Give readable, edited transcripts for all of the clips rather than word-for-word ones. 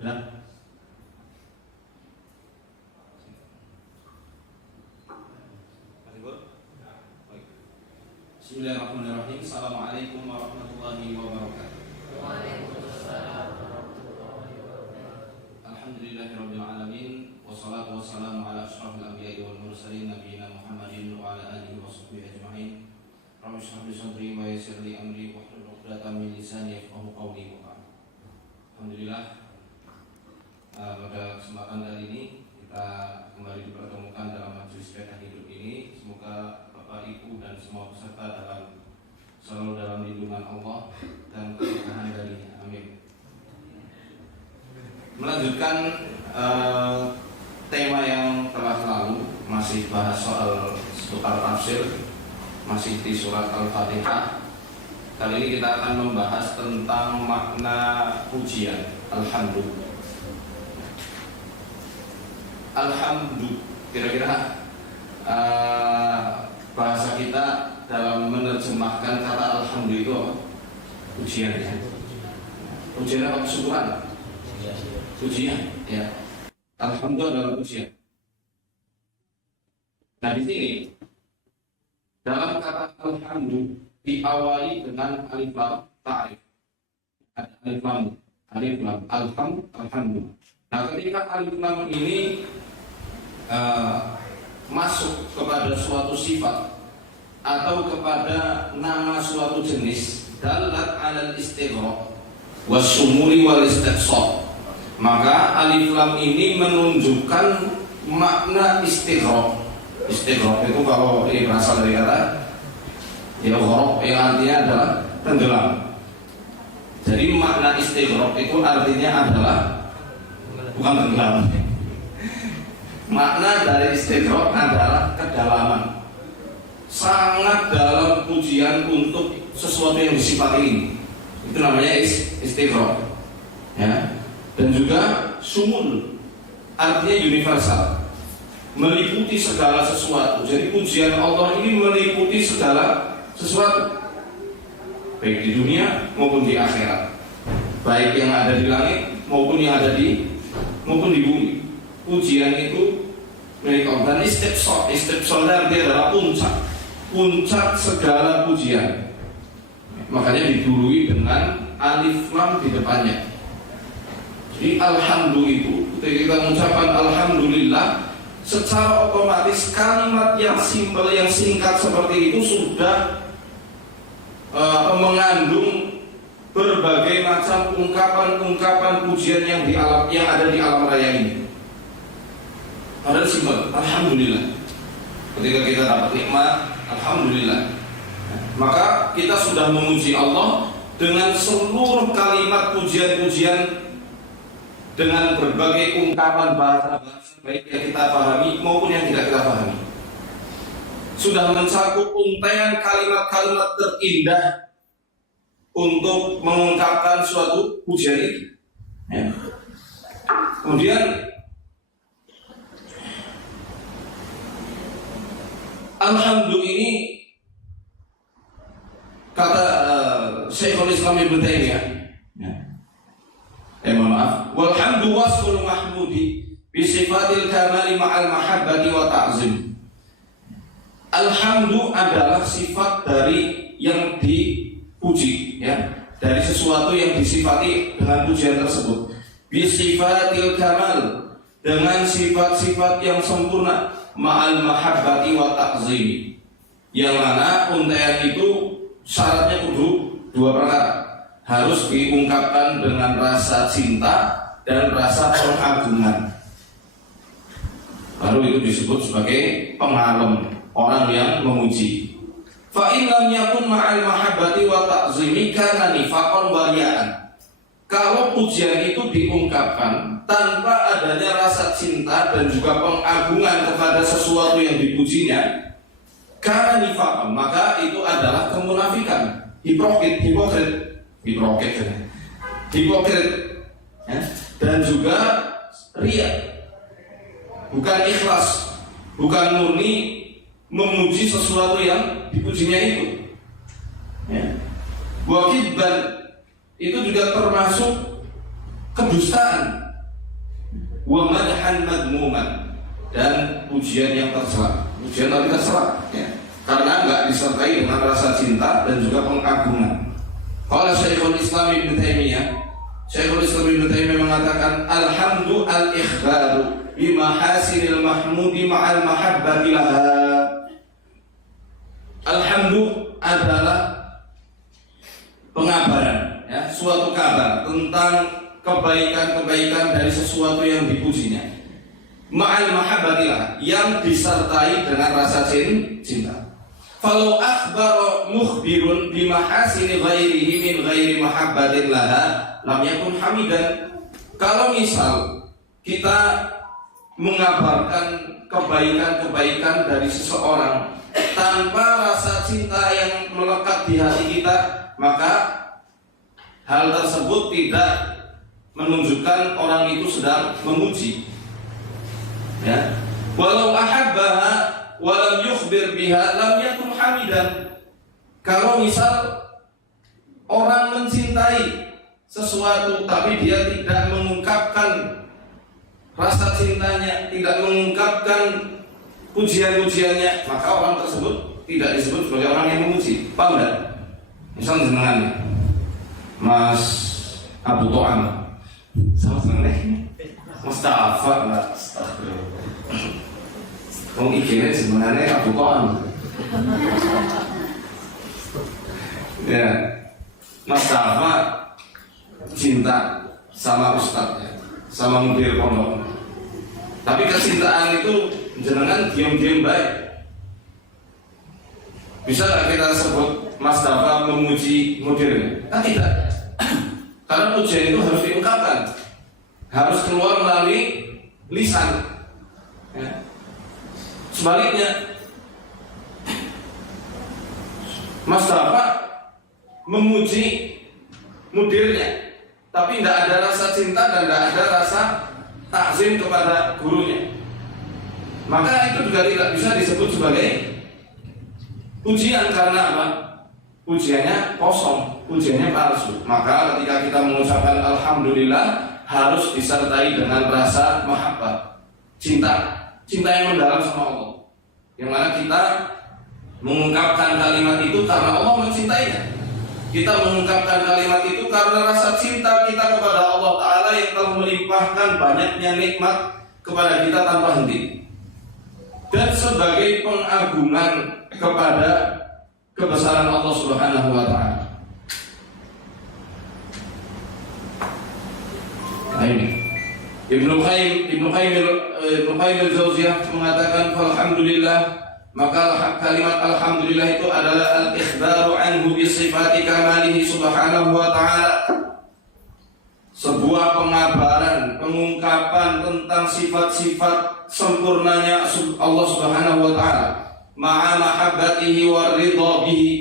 Benar? Bismillahirrahmanirrahim. Assalamualaikum warahmatullahi wabarakatuh. Waalaikumsalam warahmatullahi wabarakatuh. Alhamdulillahirabbil alamin wassalatu wassalamu ala asyrafil anbiya'i wal mursalin nabiyina Muhammadin wa ala alihi washabbihi ajma'in. Rabbi shrah li sadri wa yassir li amri wahlul 'uqdatam min lisani yafqahu qawli wa ba'd. Alhamdulillah, pada kesempatan kali ini kita kembali dipertemukan dalam majelis fiqh hidup ini. Semoga Bapak, Ibu dan semua peserta selalu dalam lindungan Allah dan keberkahan darinya. Amin. Melanjutkan tema yang telah lalu, masih bahas soal seputar tafsir, masih di surat Al-Fatihah. Kali ini kita akan membahas tentang makna pujian. Alhamdulillah. Alhamdulillah. Kira-kira bahasa kita dalam menerjemahkan kata alhamdulillah itu apa? Pujian ya. Pujian apa? Kesyukuran. Pujian ya. Alhamdulillah adalah pujian. Nah, di sini dalam kata alhamdulillah diawali dengan alif lam ta'rif. Ada alif lam alhamdulillah. Nah, ketika alif lam ini masuk kepada suatu sifat atau kepada nama suatu jenis, dalat 'alal istighraq wasyumuli wal istiqsar, maka alif lam ini menunjukkan makna istighraq. Istighraq itu kalau ini berasal dari kata gharaq, yang artinya adalah tenggelam. Jadi makna istighraq itu artinya adalah bukan tenggelam. Makna dari istighraq adalah kedalaman. Sangat dalam pujian untuk sesuatu yang disifati ini. Itu namanya istighraq. Ya. Dan juga sumul, artinya universal, meliputi segala sesuatu. Jadi pujian Allah ini meliputi segala sesuatu, baik di dunia maupun di akhirat, baik yang ada di langit maupun yang ada di bumi. Pujian itu milik Allah. Dan istiqsal dia adalah puncak segala pujian. Makanya didului dengan alif lam di depannya. Jadi alhamdulillah itu ketika kita mengucapkan alhamdulillah, secara otomatis kalimat yang simpel, yang singkat seperti itu sudah mengandung berbagai macam ungkapan pujian yang ada di alam raya ini. Padahal simpel, alhamdulillah. Ketika kita dapat nikmat, alhamdulillah. Maka kita sudah memuji Allah dengan seluruh kalimat pujian-pujian, dengan berbagai ungkapan bahasa baik yang kita pahami maupun yang tidak kita pahami. Sudah mencakup untaian kalimat-kalimat terindah untuk mengungkapkan suatu pujian itu. Ya. Kemudian alhamdulillah ini kata Syekhul Islam Ibnu Taimiyah. Maaf. Walhamdu wasful mahmudi bi sifatil kamali ma'al mahabbati wa ta'zim. Alhamdu adalah sifat dari yang dipuji, ya, dari sesuatu yang disifati dengan pujian tersebut. Bi sifatil kamal, dengan sifat-sifat yang sempurna, ma'al mahabbati wa ta'zim, yang mana untaian itu syaratnya kudu dua perkara, harus diungkapkan dengan rasa cinta dan rasa pengagungan, baru itu disebut sebagai pengalem, orang yang memuji. Fa in lam yakun ma'al mahabbati wa ta'zimi kana nifaqan wa riya'an. Kalau pujian itu diungkapkan tanpa adanya rasa cinta dan juga pengagungan kepada sesuatu yang dipujinya, karena nifaqan, maka itu adalah kemunafikan, hipokrit, ya. Dan juga riya, bukan ikhlas, bukan murni memuji sesuatu yang dipujinya itu, ya. Wa kidban, itu juga termasuk kedustaan, wa madhan madmuman, dan pujian yang tercela. Pujian tapi tercela, ya. Karena enggak disertai dengan rasa cinta dan juga pengagungan. Qala Syekhul Islam Ibnu Taimiyah, Syekhul Islam Ibnu Taimiyah mengatakan alhamdu al-ikhbaru bimahasinil mahmudi ma'al mahabbati laha. Alhamdu adalah pengabaran, ya, suatu kabar tentang kebaikan-kebaikan dari sesuatu yang dipujinya. Ma'al mahabbatilah, yang disertai dengan rasa cinta. Falau akhbara mukhbirun bimahasini ghairihi min ghairi mahabbatin laha lam yakun hamidan. Kalau misal kita mengabarkan kebaikan-kebaikan dari seseorang tanpa rasa cinta yang melekat di hati kita, maka hal tersebut tidak menunjukkan orang itu sedang memuji, ya. Walau ahabbaha walam yukhbir biha lam yakun hamidan. Kalau misal orang mencintai sesuatu tapi dia tidak mengungkapkan rasa cintanya, tidak mengungkapkan pujian-pujiannya, maka orang tersebut tidak disebut sebagai orang yang memuji. Paham enggak? Misal jenengan Mas Abu To'am sama senengnya Mustafa lah, Wong iki sebenarnya Abu To'am. Ya, Mustafa cinta sama ustadznya, sama mudir pondok. Tapi kecintaan itu jenengan diam-diam baik. Bisa gak kita sebut Mustafa memuji mudirnya? Kan tidak. Karena pujian itu harus diungkapkan, harus keluar melalui lisan, ya. Sebaliknya, Mustafa memuji mudirnya, tapi tidak ada rasa cinta dan tidak ada rasa takzim kepada gurunya, maka itu juga tidak bisa disebut sebagai pujian. Karena apa? Pujiannya kosong, pujiannya palsu. Maka ketika kita mengucapkan alhamdulillah harus disertai dengan rasa mahabbah, cinta yang mendalam sama Allah, yang mana kita mengungkapkan kalimat itu karena Allah mencintainya. Kita mengungkapkan kalimat itu karena rasa cinta kita kepada Allah Ta'ala yang telah melimpahkan banyaknya nikmat kepada kita tanpa henti, dan sebagai pengagungan kepada kebesaran Allah Subhanahu wa Ta'ala. Nah ini Ibnu Qayyim al-Jauziyah mengatakan alhamdulillah, maka kalimat alhamdulillah itu adalah al-ikhbaru anhu bi sifati kamalihi subhanahu wa ta'ala, sebuah pengabaran, pengungkapan tentang sifat-sifat sempurnanya Allah Subhanahu wa ta'ala, ma'a mahabbatihi wa ridha bihi,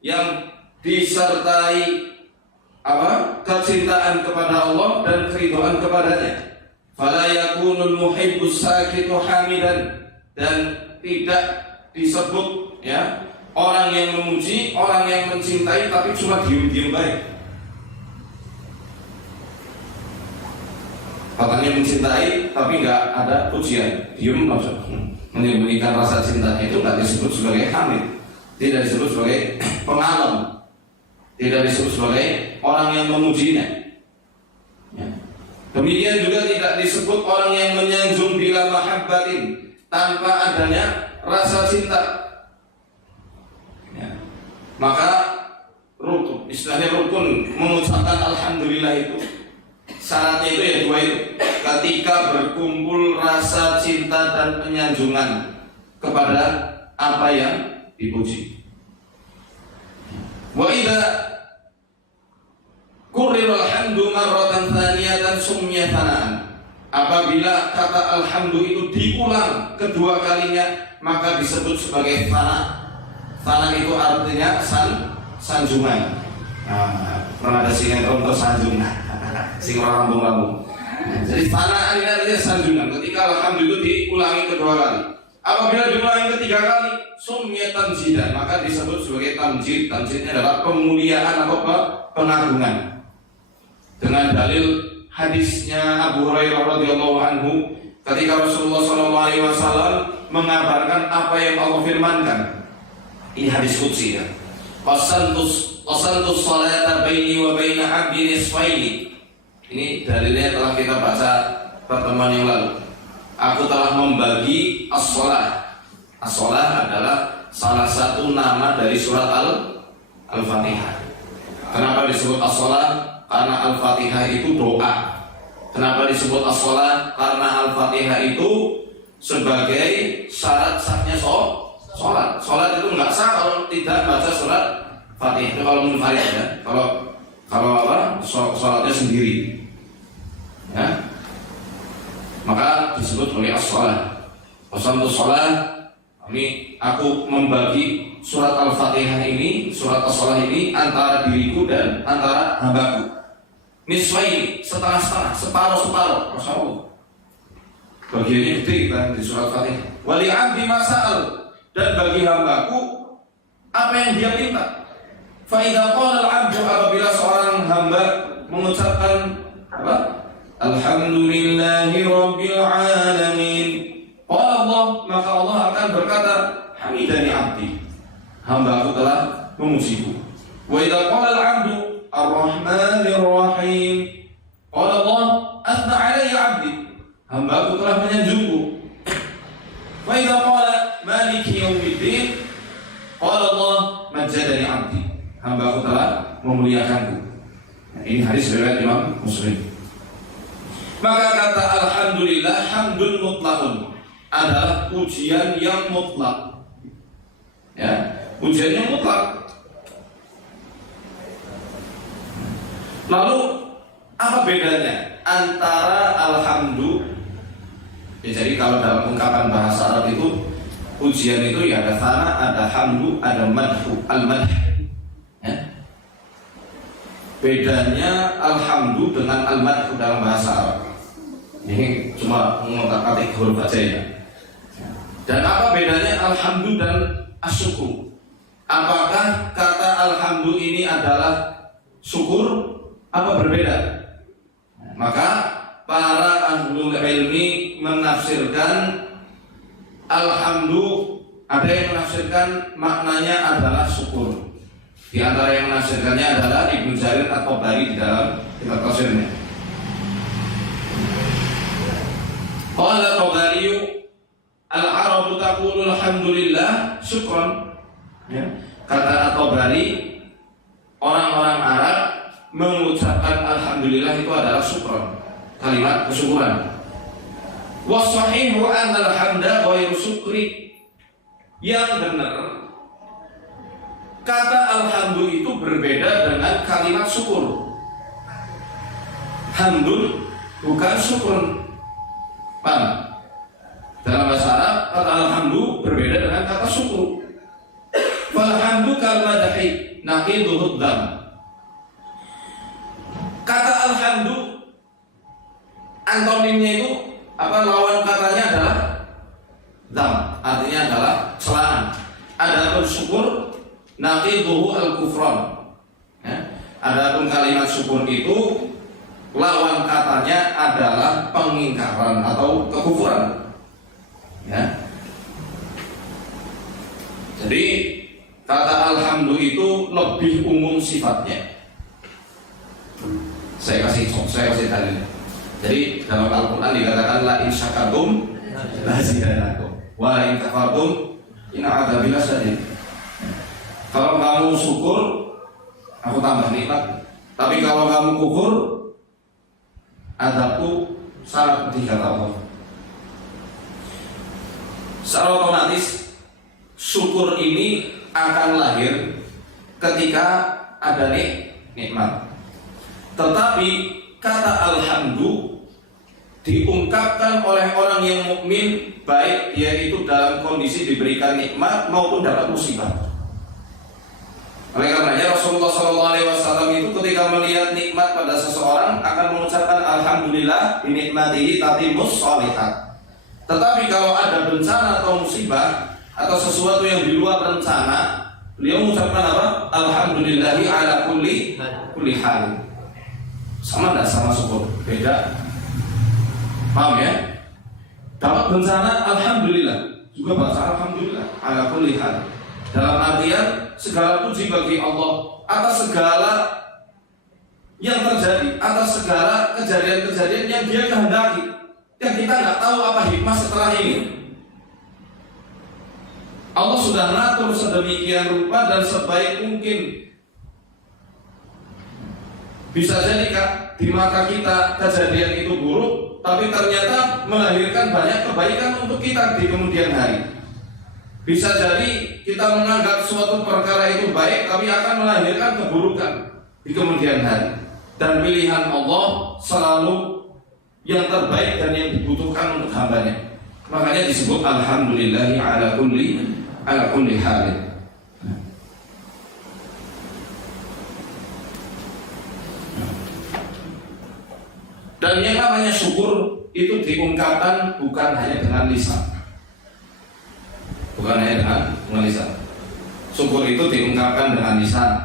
yang disertai kecintaan kepada Allah dan keridhaan kepadanya. Fala yakunul muhibbus sakitu hamidan, dan tidak disebut, ya, orang yang memuji, orang yang mencintai tapi cuma diam-diam baik. Katanya mencintai tapi nggak ada pujian, diam aja, menyembunyikan rasa cintanya, itu nggak disebut sebagai hamid, tidak disebut sebagai pengalam, tidak disebut sebagai orang yang memujinya, ya. Demikian juga tidak disebut orang yang menyanjung bila mahabbatin, tanpa adanya rasa cinta, ya. Maka rukun, istilahnya rukun mengucapkan alhamdulillah itu syaratnya itu ya dua itu, ketika berkumpul rasa cinta dan penyanjungan kepada apa yang dipuji. Wa idza qurrira alhamdu marratan tsaniyatan summiya thanaan, apabila kata alhamdu itu diulang kedua kalinya maka disebut sebagai thana. Thana itu artinya sanjungan. Nah, pernah ada sinetron tersanjungan, sing orang rambung-rambung. Jadi thana ini artinya sanjungan. Ketika alhamdu itu diulangi kedua kali, apabila diulangi ketiga kali summiya tamjidan, maka disebut sebagai tamjid. Tamjidnya adalah pemuliaan atau pengagungan, dengan dalil hadisnya Abu Hurairah radhiyallahu anhu ketika Rasulullah SAW mengabarkan apa yang Allah firmankan. Ini hadis qudsi ya. Qasantus salata baini wa baina 'abdi nisfaini. Ini dalilnya telah kita baca pertemuan yang lalu. Aku telah membagi as-shalah. As-shalah adalah salah satu nama dari surat Al-Fatihah. Kenapa disebut as-shalah? Karena Al-Fatihah itu doa. Kenapa disebut as-shalah? Karena Al-Fatihah itu sebagai syarat sahnya sholat. Sholat itu nggak sah kalau tidak baca surat Fatihah. Itu kalau munfarid ya. Kalau apa? Sholatnya sendiri. Ya. Maka disebut oleh as-shalah. Qasamtus shalah, ini aku membagi surat Al-Fatihah ini, surat as-shalah ini antara diriku dan antara hambaku. Niswaini, setengah-setengah, separuh-separuh. Masya Allah. Bagiannya gede kan di surat Fatihah. Wali 'abdi ma sa'al, dan bagi hambaku apa yang dia minta. Fa idza qala al-'abdu, apabila seorang hamba mengucapkan apa? Alhamdulillahi rabbil alamin. Qala Allah, maka Allah akan berkata, hamidani 'abdi. Hambaku telah memujiku. Wa idza qala al-'abdu ar-rahmanir rahim. Qala Allah, athna 'alayya 'abdi. Hambaku telah menyanjungku. Wa idza qala maliki yaumiddin. Qala Allah, majjadani 'abdi. Hambaku telah memuliakanku. Nah, ini hadis riwayat Imam Muslim. Maka kata alhamdulillah, hamdun mutlaqun, adalah pujian yang mutlak. Ya, pujian yang mutlak. Lalu apa bedanya antara alhamdu? Ya, jadi kalau dalam ungkapan bahasa Arab itu pujian itu ya ada sana, ada hamdu, ada madhu, al-madh. Ya. Bedanya alhamdu dengan al-madhu dalam bahasa Arab. Ini cuma mengotak-atik huruf aja ya. Dan apa bedanya alhamdu dan asyukur? Apakah kata alhamdu ini adalah syukur? Apa berbeda? Maka para ahlul ilmi menafsirkan alhamdu, ada yang menafsirkan maknanya adalah syukur. Di antara yang menafsirkannya adalah Ibnu Jarir At-Tabari di dalam kitab tafsirnya. Qala Tabari, al-Arabu taqulu alhamdulillah syukran. Ya. Kata At-Tabari, orang-orang Arab mengucapkan alhamdulillah itu adalah syukran, kalimat kesyukuran. Wasahihu anna alhamda ghairu syukri. Yang benar, kata alhamdu itu berbeda dengan kalimat syukur. Hamdun bukan syukur. Paham? Dalam bahasa Arab kata alhamdu berbeda dengan kata syukur. Falhamdu kalmadahi naqiduhud dam. Kata alhamdu antonimnya itu apa, lawan katanya adalah dam, artinya adalah celaan. Adapun syukur naqiduhu al-kufran. Ya. Adapun kalimat syukur itu lawan katanya adalah pengingkaran atau kekufuran. Ya. Jadi kata alhamdu itu lebih umum sifatnya. Saya kasih dalil. Jadi dalam Al-Quran dikatakan la in syakartum la zidanakum wa la in kafartum inna adzabi lasyadid. Kalau kamu syukur, aku tambah nikmat. Tapi kalau kamu kufur, adabku sangat pedih, kata Allah. Secara otomatis syukur ini akan lahir ketika ada nikmat. Tetapi kata alhamdu diungkapkan oleh orang yang mukmin, baik dia itu dalam kondisi diberikan nikmat maupun dapat musibah. Oleh karenanya Rasulullah SAW itu ketika melihat nikmat pada seseorang akan mengucapkan alhamdulillah binikmatihi tatimus sholihat. Tetapi kalau ada bencana atau musibah atau sesuatu yang di luar rencana, beliau mengucapkan apa? Alhamdulillahi ala kulli hal. Sama enggak sama syukur? Beda. Paham ya? Dapat bencana, alhamdulillah. Juga bahasa alhamdulillah ala kulli hal. Dalam artian segala puji bagi Allah atas segala yang terjadi, atas segala kejadian-kejadian yang Dia kehendaki, yang kita nggak tahu apa hikmah setelah ini. Allah sudah ngatur sedemikian rupa dan sebaik mungkin. Bisa jadi Kak, di mata kita kejadian itu buruk, tapi ternyata melahirkan banyak kebaikan untuk kita di kemudian hari. Bisa jadi kita menganggap suatu perkara itu baik, tapi akan melahirkan keburukan di kemudian hari. Dan pilihan Allah selalu yang terbaik dan yang dibutuhkan untuk hambanya. Makanya disebut alhamdulillahi ala kulli halin. Dan yang namanya syukur itu diungkapkan bukan hanya dengan lisan. Bukan hanya dengan lisan. Syukur itu diungkapkan dengan lisan,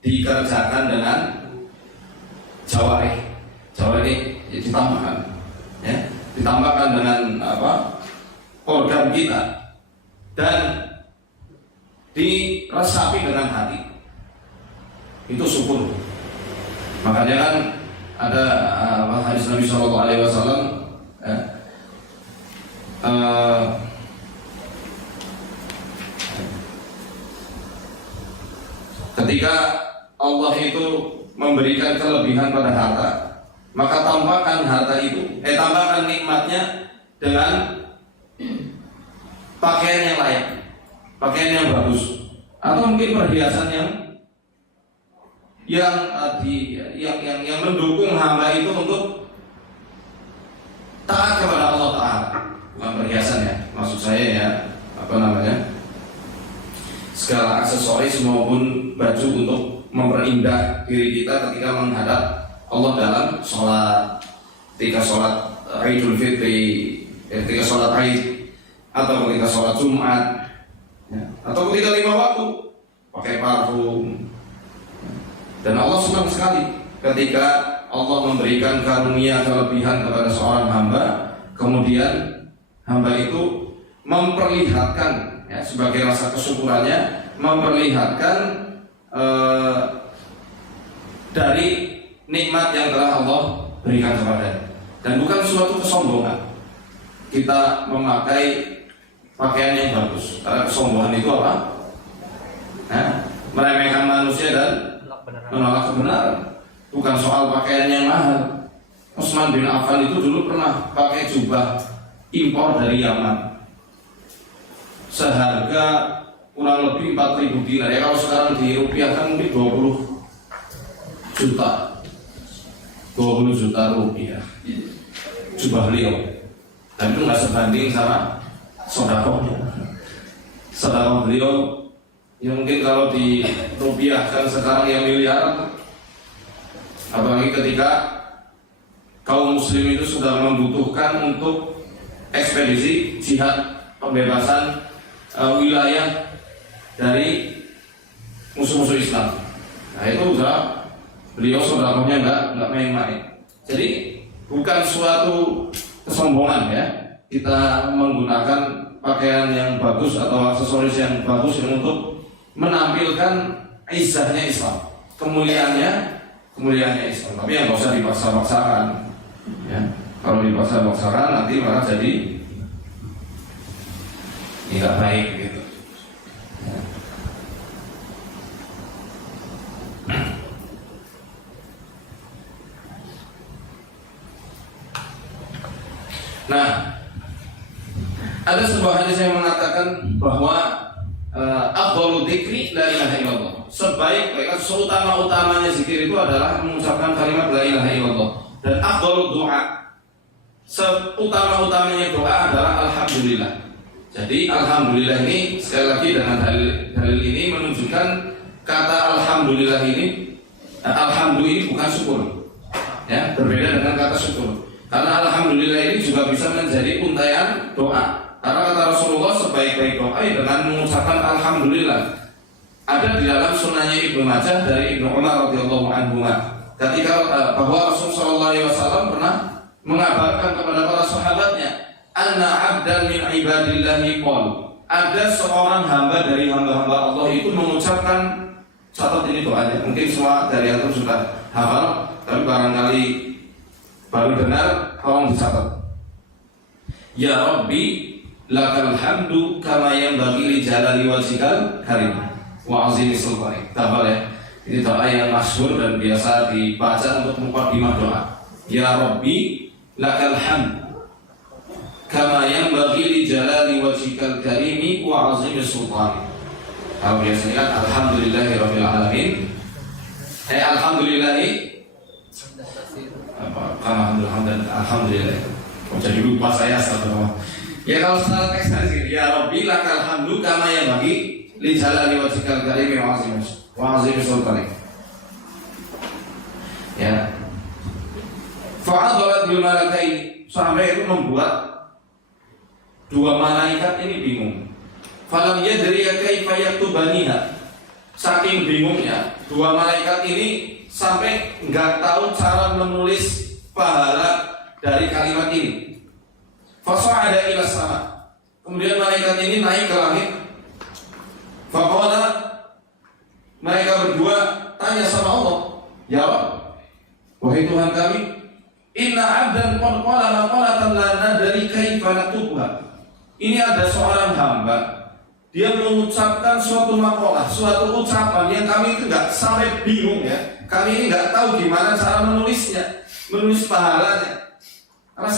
dikerjakan dengan jawarih. Jawarih ditambahkan, ya, ditambahkan dengan organ kita dan diresapi dengan hati. Itu syukur. Makanya kan ada hadis Nabi Shallallahu Alaihi Wasallam, ketika Allah itu memberikan kelebihan pada harta, maka tambahkan harta itu, tambahkan nikmatnya dengan pakaian yang layak, pakaian yang bagus, atau mungkin perhiasan yang mendukung hamba itu untuk taat kepada Allah Ta'ala. Bukan perhiasan ya, maksud saya ya, segala aksesoris maupun baju untuk memperindah diri kita ketika menghadap Allah dalam sholat, ketika sholat Idul Fitri, ketika sholat Aid, atau ketika sholat Jumat, ya, atau ketika 5 waktu pakai parfum. Dan Allah senang sekali ketika Allah memberikan karunia kelebihan kepada seorang hamba, kemudian hamba itu memperlihatkan, ya, sebagai rasa kesyukurannya, memperlihatkan dari nikmat yang telah Allah berikan kepadanya. Dan bukan suatu kesombongan kita memakai pakaian yang bagus, karena kesombongan itu apa? Meremehkan manusia dan menolak kebenaran. Bukan soal pakaian yang mahal. Utsman bin Affan itu dulu pernah pakai jubah impor dari Yaman seharga kurang lebih 4.000 dinar. Ya, kalau sekarang dirupiahkan mungkin 20 juta rupiah jubah beliau. Dan itu nggak sebanding sama sedekah beliau. Ya mungkin kalau dirupiahkan sekarang yang miliaran. Apalagi ketika kaum muslim itu sudah membutuhkan untuk ekspedisi jihad pembebasan wilayah dari musuh-musuh Islam. Nah itu udah beliau sedekahnya nggak main-main. Jadi bukan suatu kesombongan ya kita menggunakan pakaian yang bagus atau aksesoris yang bagus yang untuk menampilkan izzahnya Islam, kemuliaannya Islam. Tapi yang nggak usah dipaksa-paksakan. Ya, kalau dipaksa-paksakan nanti malah jadi tidak baik gitu. Ya. Nah, ada sebuah hadis yang mengatakan bahwa afdhalul dzikri la ilaha illallah. Sebaik-baik, seutama-utamanya zikir itu adalah mengucapkan kalimat la ilaha illallah. Dan afdhalud du'a, seutama-utamanya doa adalah alhamdulillah. Jadi alhamdulillah ini sekali lagi dengan dalil ini menunjukkan kata alhamdulillah ini, alhamdulillah bukan syukur. Ya, berbeda dengan kata syukur. Karena alhamdulillah ini juga bisa menjadi untaian doa. Karena kata Rasulullah sebaik-baik doa dengan mengucapkan alhamdulillah. Ada di dalam sunahnya Ibnu Majah dari Ibnu Umar radhiyallahu anhu. ketika bahwa Rasulullah SAW pernah mengabarkan kepada para sahabatnya, anna 'abdan min ibadillahi qala, ada seorang hamba dari hamba-hamba Allah itu mengucapkan, catat ini doanya, mungkin semua dari antum sudah hafal, tapi barangkali baru dengar, tolong dicatat. Ya Rabbi, lakal hamdu kama yanbaghi li jalali wajhikal karim wa 'azimi sultanik. Hafal ya. Ini doa yang masyhur dan biasa dibaca untuk mukadimah doa. Ya Rabbi, lakal hamdu kama yanbaghi li jalali wajhikal karimi wa 'azimi sultanik. Kalau biasanya kan alhamdulillahirabbil alamin. Alhamdulillahi alhamdulillah. Jadi lupa saya astagfirullah. Ya kalau secara teks hadis ini, ya Rabbi lakal hamdu kama yanbaghi li jalali wajhikal karimi wa 'azimi sultanik. Ya. Fa'adalat bil malakain, sampai itu membuat dua malaikat ini bingung. Falam yadri kaifa yaktubaniha. Saking bingungnya, dua malaikat ini sampai nggak tahu cara menulis pahala dari kalimat ini. Fasa'ada ila sama. Kemudian malaikat ini naik ke langit. Faqala, mereka berdua tanya sama Allah, ya Rabb, wahai Tuhan kami, inna 'abdan qad qala maqalatan la nadri kaifa naktubuha. Ini ada seorang hamba, dia mengucapkan suatu makalah, suatu ucapan yang kami itu nggak sampai bingung ya. Kami ini nggak tahu gimana cara menulisnya, menulis pahalanya. Karena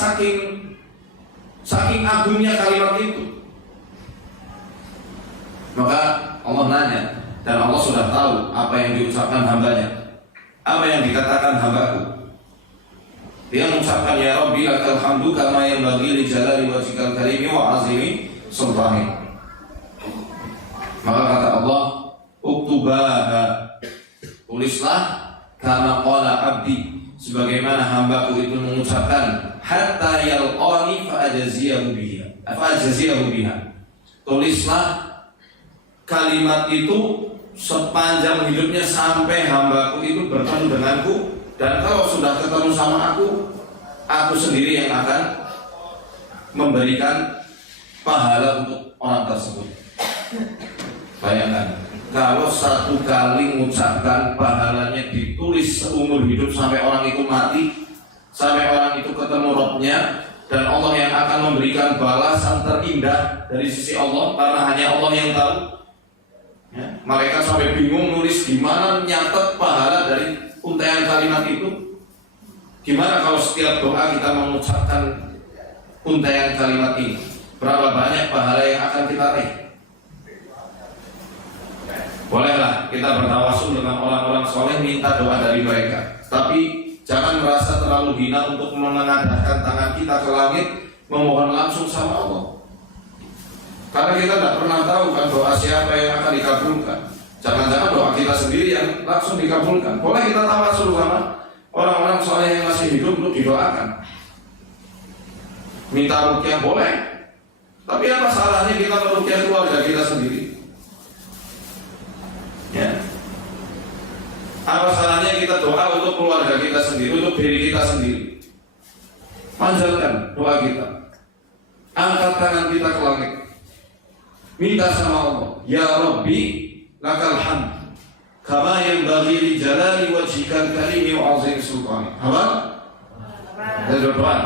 saking agungnya kalimat itu. Maka Allah nanya, dan Allah sudah tahu apa yang diucapkan hambanya, apa yang dikatakan hambaku. Dia mengucapkan ya Rabbi lakal hamdu kama yanbaghi li jalali wajhikal karimi wa 'azimi sultanik. Maka kata Allah, uktubaha, tulislah kama qala abdi, sebagaimana hambaku itu mengucapkan, hatta yalqani fa ajaziyahu biha. Tulislah kalimat itu sepanjang hidupnya sampai hambaku itu bertemu denganku. Dan kalau sudah ketemu sama aku sendiri yang akan memberikan pahala untuk orang tersebut. Bayangkan, kalau satu kali mengucapkan pahalanya ditulis seumur hidup sampai orang itu mati, sampai orang itu ketemu Rabb-nya, dan Allah yang akan memberikan balasan terindah dari sisi Allah, karena hanya Allah yang tahu. Ya, mereka sampai bingung nulis gimana nyatet pahala dari untaian kalimat itu. Gimana kalau setiap doa kita mengucapkan untaian kalimat ini? Berapa banyak pahala yang akan kita raih? Bolehlah kita bertawasul dengan orang-orang soleh, minta doa dari mereka. Tapi jangan merasa terlalu hina untuk menengadahkan tangan kita ke langit, memohon langsung sama Allah. Karena kita tidak pernah tahu kan doa siapa yang akan dikabulkan. Jangan-jangan doa kita sendiri yang langsung dikabulkan. Boleh kita tawasul sama orang-orang soleh yang masih hidup untuk didoakan. Minta ruqyah boleh. Tapi apa salahnya kita meruqyah keluarga kita sendiri? Ya. Apa salahnya kita doa untuk keluarga kita sendiri, untuk diri kita sendiri? Panjatkan doa kita. Angkat tangan kita ke langit. Minta sama Allah, ya Rabbi lakal hamd kama yanbaghi li jalali wajhikal karimi wa 'azimi sultanik. Apa? Doa.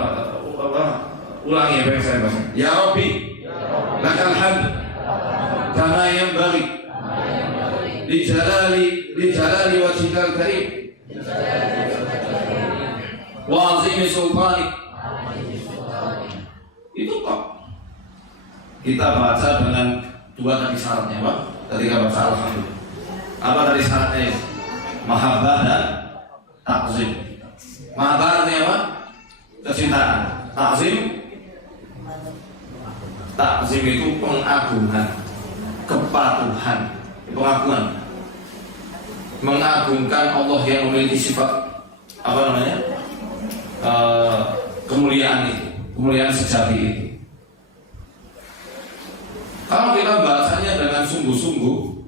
Ulangi apa yang saya baca. Ya Rabbi lakal hamd kama yanbaghi li jalali wajhikal karim wa 'azimi sultanik. Itu kok kita baca dengan dua tadi syaratnya, Pak. Ketika baca alhamdulillah. Apa tadi syaratnya? Mahabbah dan takzim. Mahabbah artinya apa? Kecintaan. Takzim itu pengagungan, kepatuhan, pengagungan. Mengagungkan Allah yang memiliki sifat apa namanya? Kemuliaan itu, kemuliaan sejati itu. Kalau kita bacanya dengan sungguh-sungguh,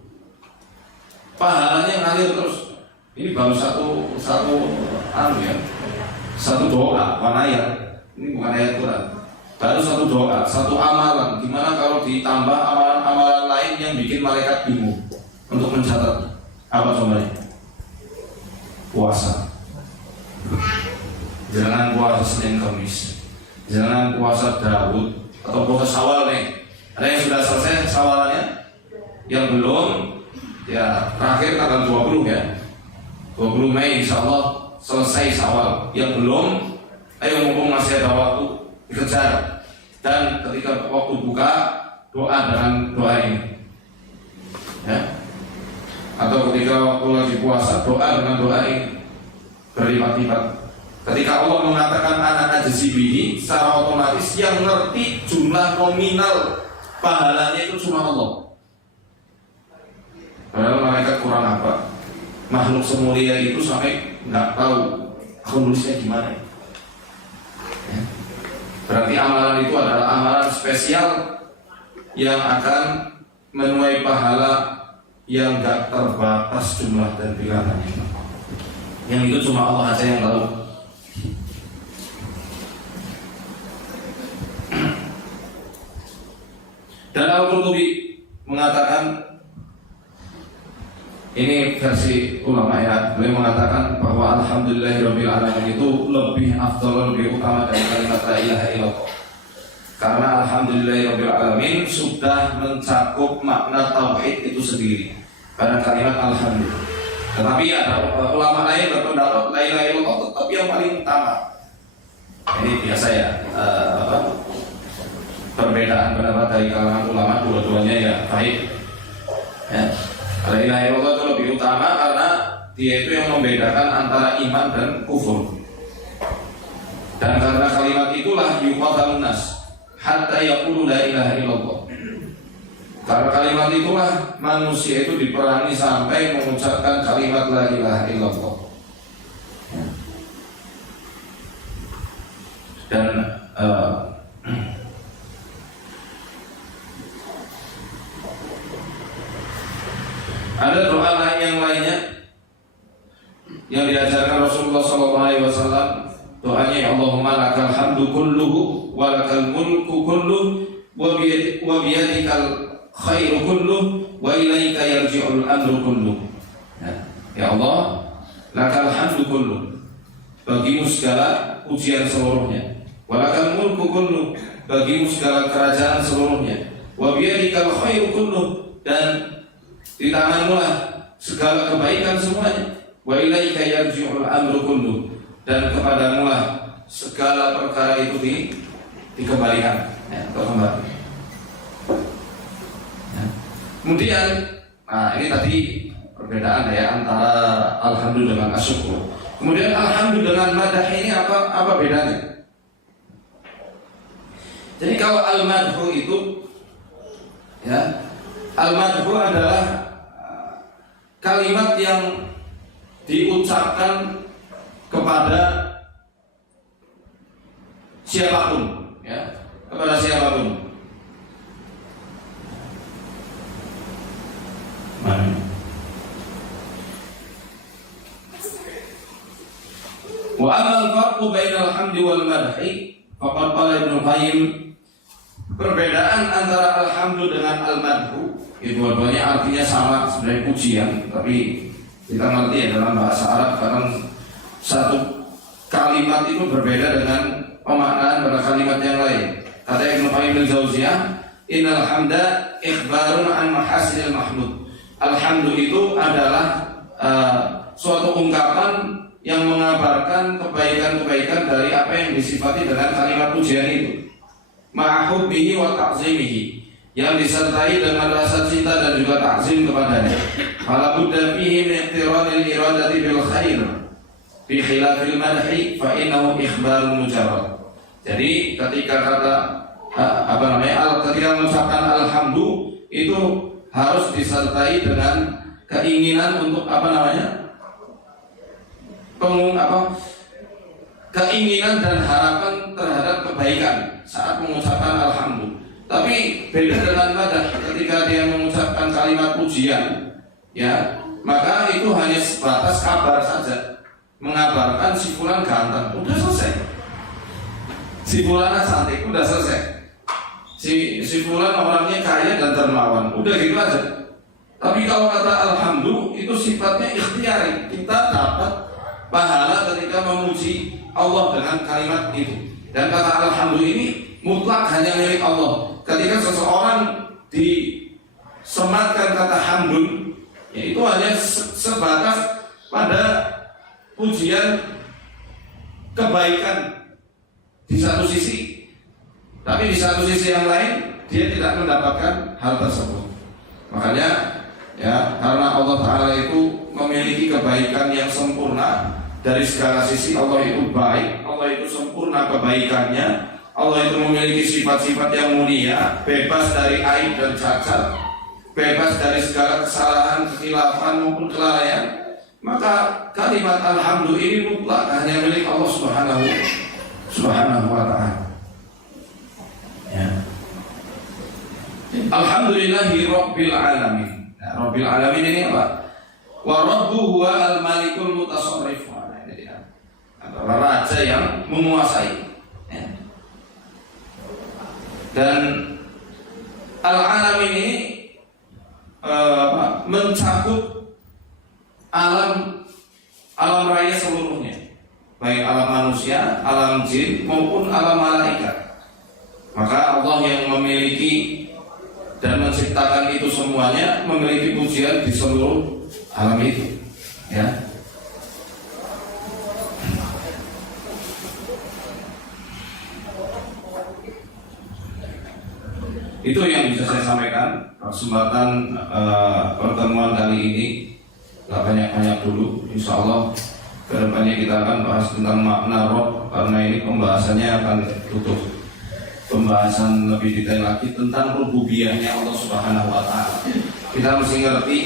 pahalanya ngalir terus. Ini baru satu doa, bukan ayat. Ini bukan ayat Quran. Baru satu doa, satu amalan. Gimana kalau ditambah amalan-amalan lain yang bikin malaikat bingung untuk mencatat? Apa contohnya? Puasa. Jangan puasa Senin Kamis. Jangan puasa Daud atau puasa Syawal nih. Ada yang sudah selesai Syawalannya? Yang belum, ya terakhir tanggal 20 ya. 20 Mei insya Allah selesai Syawal. Yang belum, ayo mumpung masih ada waktu dikejar. Dan ketika waktu buka, doa dengan doa ini ya. Atau ketika waktu lagi puasa, doa dengan doa ini berlipat-lipat. Ketika Allah mengatakan anak ajzibihi, secara otomatis yang ngerti jumlah nominal pahalanya itu cuma Allah. Padahal malaikat kurang apa? Makhluk semulia itu sampai nggak tahu aku nulisnya gimana. Ya. Berarti amalan itu adalah amalan spesial yang akan menuai pahala yang nggak terbatas jumlah dan bilangannya. Yang itu cuma Allah aja yang tahu. Dan Al-Qurtubi mengatakan, ini versi ulama ya, beliau mengatakan bahwa alhamdulillahirabbil alamin itu lebih afdal, lebih utama dari kalimat la ilaha illallah. Karena alhamdulillahirabbil alamin sudah mencakup makna tauhid itu sendiri pada kalimat alhamdulillah. Tetapi ada ulama lain berpendapat la ilaha illallah tetap yang paling utama. Ini biasa ya, perbedaan pendapat dari kalangan ulama, dua-duanya ya baik ya. La ilaha illallah itu lebih utama karena dia itu yang membedakan antara iman dan kufur. Dan karena kalimat itulah yuqatalun nas hatta yaqulu la ilaha illallah. Karena kalimat itulah manusia itu diperangi sampai mengucapkan kalimat la ilaha illallah. Dan ada doa lain yang lainnya yang diajarkan Rasulullah SAW. Doanya ya Allahumma lakal hamdu kulluhu wa lakal mulku kulluhu wa biyadikal khairu kulluhu wa ilaika yarji'ul amru kulluhu. Ya Allah, lakal hamdu kulluhu, bagimu segala pujian seluruhnya. Wa lakal mulku kulluhu, bagimu segala kerajaan seluruhnya. Wa biyadikal khairu kulluhu, dan di tanganmu lah segala kebaikan semuanya. Wa ilaika yarji'ul amru kulluh, dan kepadamu lah segala perkara itu dikembalikan ya, kembali. Ya. Kemudian, nah ini tadi perbedaan ya antara alhamdulillah dengan asyukur. Kemudian alhamdulillah dengan madah ini apa bedanya? Jadi kalau al-madhu itu ya, al-madhu adalah kalimat yang diucapkan kepada siapapun ya, kepada siapapun. Wa amal farqu bainal hamdi wal madhi faqad qala Ibnu Qayyim, perbedaan antara alhamdu dengan al-madhu itu dua-duanya artinya sama sebenarnya pujian, tapi kita ngerti ya dalam bahasa Arab karena satu kalimat itu berbeda dengan pemaknaan pada kalimat yang lain. Kata Ibnu Qayyim al-Jauziyah, innal hamda ikhbarun an mahasinil mahmud. Alhamdu itu adalah suatu ungkapan yang mengabarkan kebaikan-kebaikan dari apa yang disifati dengan kalimat pujian itu. Ma'hubbihi wa ta'zimihi, yang disertai dengan rasa cinta dan juga takzim kepadanya. Fala budda fihi min iqtiranil iradati bil khair bi khilafil madhi fa innahu ikhbarun mujarrad. Jadi ketika ketika mengucapkan alhamdu itu harus disertai dengan keinginan untuk keinginan dan harapan terhadap kebaikan saat mengucapkan alhamdu. Tapi beda dengan madah, ketika dia mengucapkan kalimat pujian, ya maka itu hanya sebatas kabar saja, mengabarkan si fulan ganteng, udah selesai. Si fulan cantik, udah selesai. Si fulan orangnya kaya dan dermawan, udah gitu aja. Tapi kalau kata alhamdulillah itu sifatnya ikhtiari, kita dapat pahala ketika memuji Allah dengan kalimat itu. Dan kata alhamdulillah ini mutlak hanya milik Allah. Ketika seseorang disematkan kata hamdun, yaitu hanya sebatas pada pujian kebaikan di satu sisi, tapi di satu sisi yang lain dia tidak mendapatkan hal tersebut. Makanya ya, karena Allah Ta'ala itu memiliki kebaikan yang sempurna dari segala sisi. Allah itu baik, Allah itu sempurna kebaikannya, Allah itu memiliki sifat-sifat yang mulia, bebas dari aib dan cacat, bebas dari segala kesalahan, kekhilafan maupun kelalaian. Maka kalimat alhamdulillah ini mutlak hanya milik Allah Subhanahu wa ta'ala. Ya. Alhamdulillahi Rabbil Alamin. Nah, Rabbil Alamin ini apa? Wa Rabbu huwa al-malikul mutasarrif. Adalah raja yang menguasai. Ya. Dan al-alamin ini mencakup alam raya seluruhnya, baik alam manusia, alam jin maupun alam malaikat. Maka Allah yang memiliki dan menciptakan itu semuanya memiliki pujian di seluruh alam itu. Ya. Itu yang bisa saya sampaikan kesempatan pertemuan kali ini. Gak banyak-banyak dulu. Insya Allah kedepannya kita akan bahas tentang makna Rob, karena ini pembahasannya akan tutup pembahasan lebih detail lagi tentang rububiyahnya Allah Subhanahu wa ta'ala. Kita mesti ngerti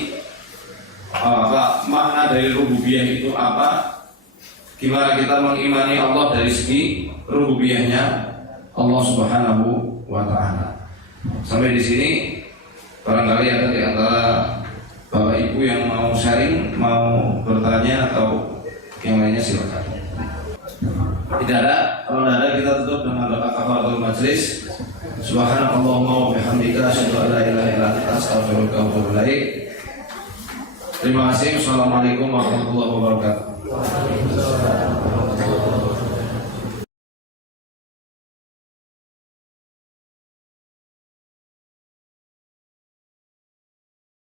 apa makna dari rububiyah itu apa, gimana kita mengimani Allah dari segi rububiyahnya Allah Subhanahu wa ta'ala. Sampai di sini barangkali ada di antara Bapak Ibu yang mau sharing, mau bertanya atau yang lainnya silakan. Tidak ada, kalau tidak ada kita tutup dengan doa kafaratul majlis. Subhanallahumma wa bihamdika asyhadu an la ilaha illa anta astaghfiruka wa atubu ilaik. Terima kasih. Wassalamualaikum warahmatullahi wabarakatuh.